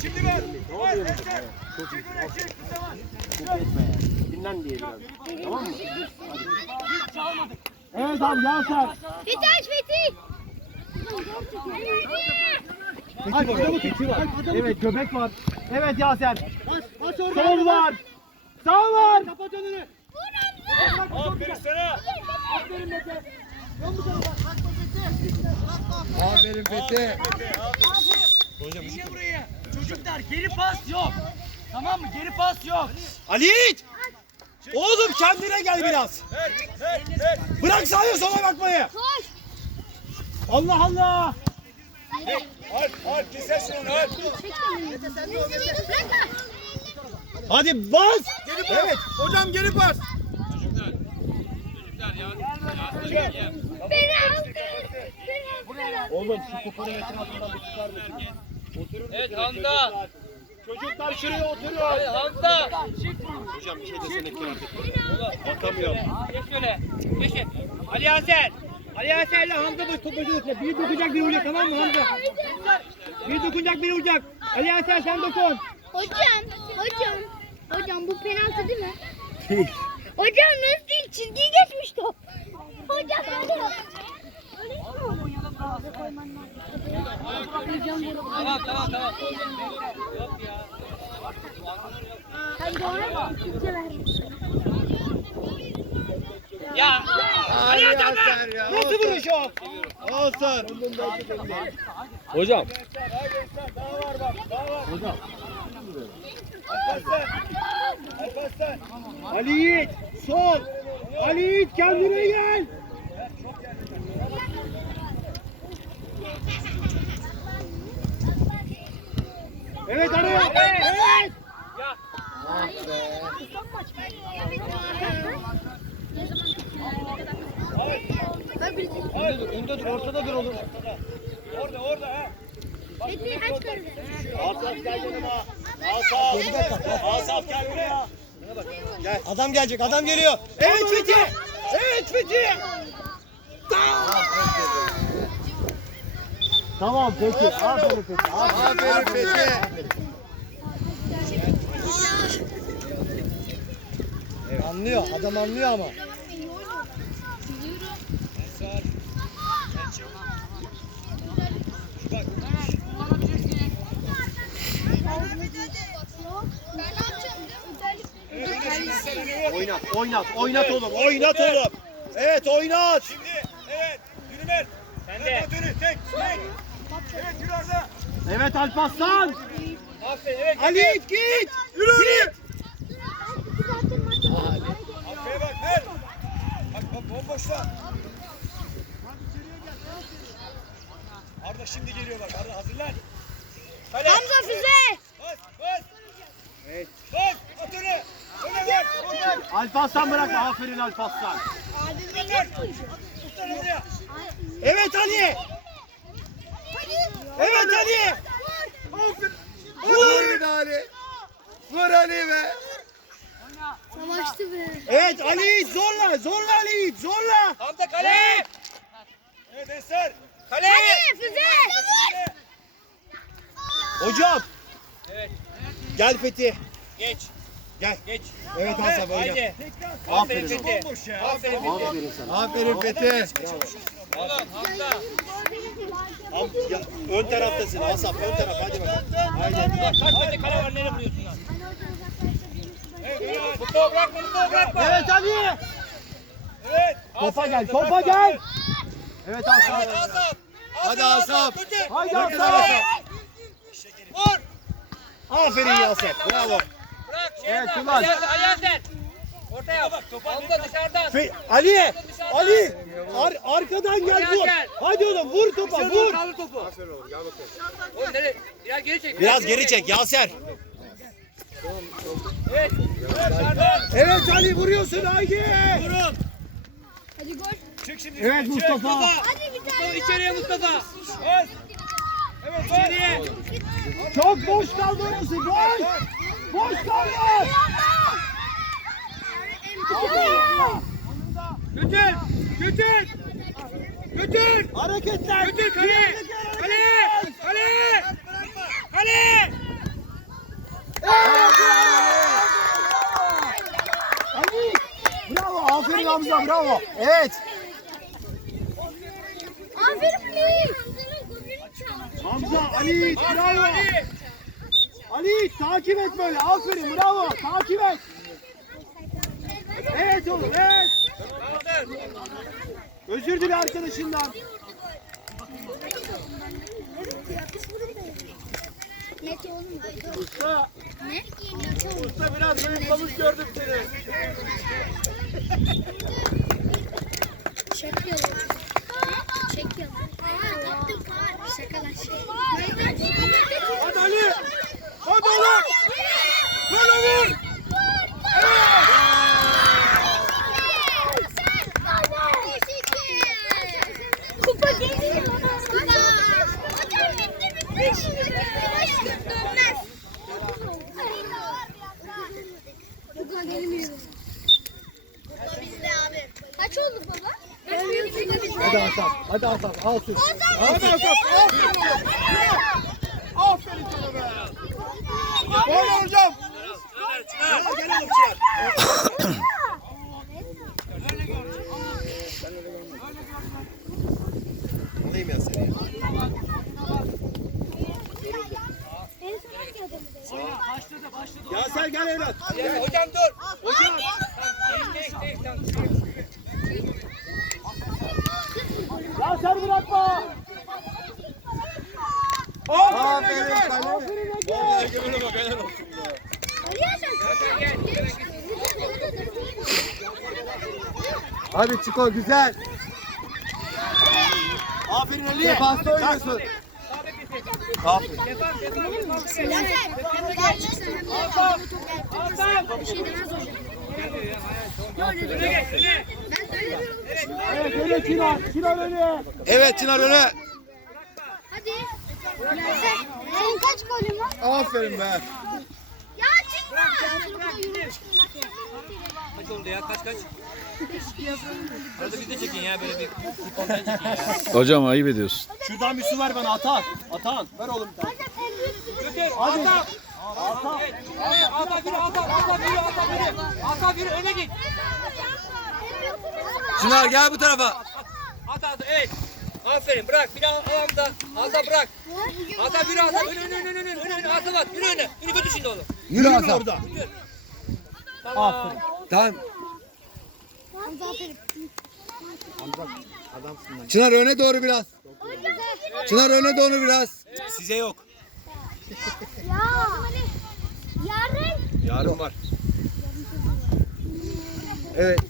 Şimdi ver. Oluyor Eser. Çok iyi. Tamam. Çok etme ya. Dinlen diye biraz. Tamam mı? Evet abi Yaser. Fethi aç Fethi. Burada mı keçi var? Evet göbek var. Evet Yaser. Sol var. Sağ var. Kapat önünü. Aferin sana. Aferin Fethi. Niye buraya? Çocuklar geri pas yok. Tamam mı? Geri pas yok. Ali Yiğit. Oğlum kendine gel biraz. Bırak sağa sola bakmayı. Koş. Allah Allah. Alp. Alp. Keser şunu. Alp. Hadi bas. Evet. Hocam geri pas. Penaltı. Penaltı. Oğlum şu kupanın etrafından bir çıkar mısın? Oturun. Evet Hamza. Çocuklar şuraya oturuyor. Evet Hamza. Hocam bir şey desene kıyamet Bakamıyorum. Geç şöyle. Geç. Ali Hasan. Ali Hasan ile Hamza da topu üstüne. Bir dokunacak bir vuracak tamam mı Hamza? Bir dokunacak bir vuracak. Ali Hasan sen dokun. Hocam, hocam, hocam bu penaltı değil mi? hocam nasıl değil? Çizgiyi geçmiş top. Hocam hadi. Tamam tamam tamam. Yok ya. Sen doğru Türkçe ver. Ya. Ali Hasan ya. Nasıl vuruş o? Olsun. Hocam. Daha var bak. Daha var. Hocam. Alparslan. Alparslan. Ali Yiğit. Sol. Ali Yiğit kendine gel. Evet araya. Evet. Ya. Önde dur, önde dur, ortada dur oğlum. Orada orada ha. Fethi aç kırdı. Asaf gel yanıma. Asaf. Asaf gel buraya. Gel. Adam gelecek, adam geliyor. Evet Fethi. Evet Fethi. Tamam peki. Aferin Fethi. Aferin Fethi. Anlıyor, adam anlıyor ama. Oynat, oynat, oynat oğlum, oynat oğlum. Evet oynat. Şimdi. Evet. Yürü Mert. Sen de. Tek. Tek. Evet yürü Arda. Evet Alparslan. Aferin evet. Ali git git. Yürü git. Arkaya bak. Ver. Bak bak bomboşta. Arda şimdi geliyor bak. Arda hazırlan. Kale. Hamza füze. Bas. Bas. Evet. Bas. At önü. Öne ver. Alparslan bırakma, aferin Alparslan. Ver. Tutar oraya. Evet Ali. Evet Ali. Vur Ali. Vur Ali be. Savaştı be. Evet Ali zorla, zorla Ali, zorla. Hamza kale. Evet Eser. Kale. Hadi füze. Hocam. Evet. Gel Fethi. Geç. Gel. Geç. Evet Asaf oyna. Haydi. Aferin. Aferin Fethi. Bomboş ya. Aferin Fethi. Aferin sana. Aferin Fethi. Oğlum Hamza. Am, ya, ön taraftasın Asaf, ön taraf. Hadi bakalım. Haydi. Kaç metre kale var nereye vuruyorsun lan? Evet. Futbol bırakma futbol bırakma. Evet Ali. Evet. Topa gel, topa gel. Evet Asaf. Hadi Asaf. Haydi Bakın Asaf. Asaf. Vur. Aferin Asaf. Bravo. Evet, Ali Hasan. Ortaya bak. Hamza dışarıdan. Fe Ali. Ali. Ar arkadan gel vur. Gel. Hadi oğlum vur topa vur. Kaldır topu. Oğlum nereye? Biraz geri çek. Biraz geri çek Yaser. Evet. Evet Serdar. Evet Ali vuruyorsun haydi. Durun. Hadi gol. Çık şimdi. Evet. Mustafa. Hadi bir tane Mustafa içeriye Mustafa. Evet. bas. İçeriye. Çok boş kaldı orası. Boş. Boş kalma. Götür. Götür. Götür. Hareketler. Götür kaleye. Kaleye. Kaleye. Kaleye. Ali. Bravo. Aferin Hamza. Bravo. Evet. Aferin Ali. Hamza Ali. Bravo. Ali takip et böyle. Aferin bravo. Takip et. Evet oğlum evet. Özür dile arkadaşından. Usta, Ne? usta biraz zayıflamış gördüm seni. Çekiyor. Çekiyor. Şakalar şey. Hadi Ali. Hadi oğlum. Böyle vur. Kupa geliyor. Hocam bitti bitti. Şimdi dönmez. Kupa gelmiyoruz. Bizde abi. Kaç oldu baba? Hadi Asaf. Hadi Asaf. Al siz. Hadi Asaf. Aferin sana be. Gol hocam. Gel oğlum Çınar. Alayım ya seni. Yaser gel evlat. Hocam dur. Hocam. Yaser bırakma. Aferin. Aferin kale. Aferin Ege. Hadi Çiko güzel. Aferin Ali. Defansta oynuyorsun. Aferin. Evet öyle Çınar. Çınar öyle. Evet Çınar öne. Hadi. Senin kaç golün var? Aferin be. Ya çıkma. Kaç oldu ya? Kaç kaç? Arada biz de çekin ya böyle bir çekin ya. Hocam ayıp ediyorsun. Şuradan bir su ver bana Atan. Atan ver oğlum bir tane. Götür. Hadi. Ata. Ata. Ata yürü. Ata. Ata yürü. Ata yürü. Ata yürü. Öne git. Çınar gel bu tarafa. Ata ata. Evet. Aferin. Bırak. Bir daha ayağımda. Ata bırak. Ata yürü. Ata. Öne öne öne öne öne öne. Ata bak. Yürü öne. Yürü götür şimdi oğlum. Yürü Asaf. Orada. Tamam. Tamam. Çınar öne doğru biraz. Çınar öne doğru biraz. Size yok. Ya. Yarın. Yarın var. Evet.